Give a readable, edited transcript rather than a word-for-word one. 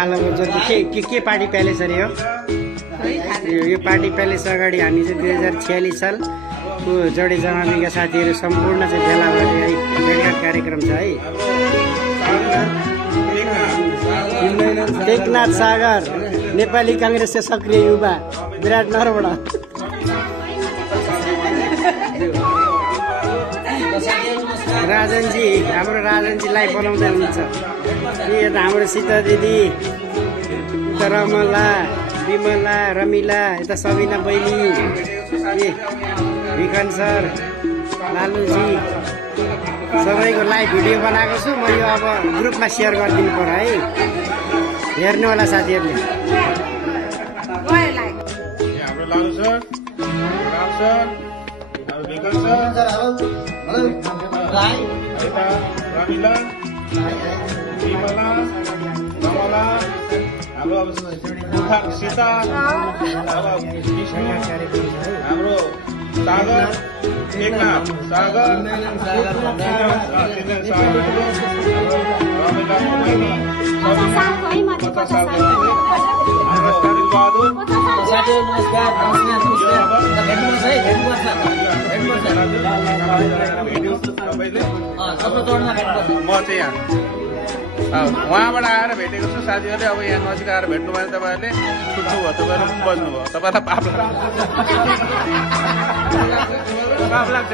कालो ज्योति के party palace अरे हो यो पार्टी प्यालेस अगाडि हामी चाहिँ 2046 सालको जडे जमामीका साथीहरू सम्पूर्ण चाहिँ भेला भएर है भेटघाट कार्यक्रम छ है। टेकनाथ सागर नेपाली कांग्रेसका सक्रिय युवा विराटनगरबाट राजनजी हाम्रो राजनजी लाइभ बनाउँदै हुनुहुन्छ। यता हाम्रो सीता दिदी, यता रमला, विमला, रमिला, यता सबिना बहिनी, विकन सर, लालुजी सबैको लाइभ भिडियो बनाएको छु म। यो अब ग्रुपमा सेयर गरिदिनु पर्यो है हेर्नु होला साथीहरूले। हाम्रो लालु सर, राम सर, विकन सर, यता रमिला, विमला, रमला, हाम्रो अब सीता, हाम्रो सागर, टेकनाथ सागर, म चाहिँ यहाँ उहाँबाट आएर भेटेको छु साथीहरूले। अब यहाँ नजिक आएर भेट्नु भयो तपाईँहरूले सुत्नुभयो, तपाईँहरू पनि बज्नुभयो, तपाईँलाई पाप लाग्छ। पाप लाग्छ।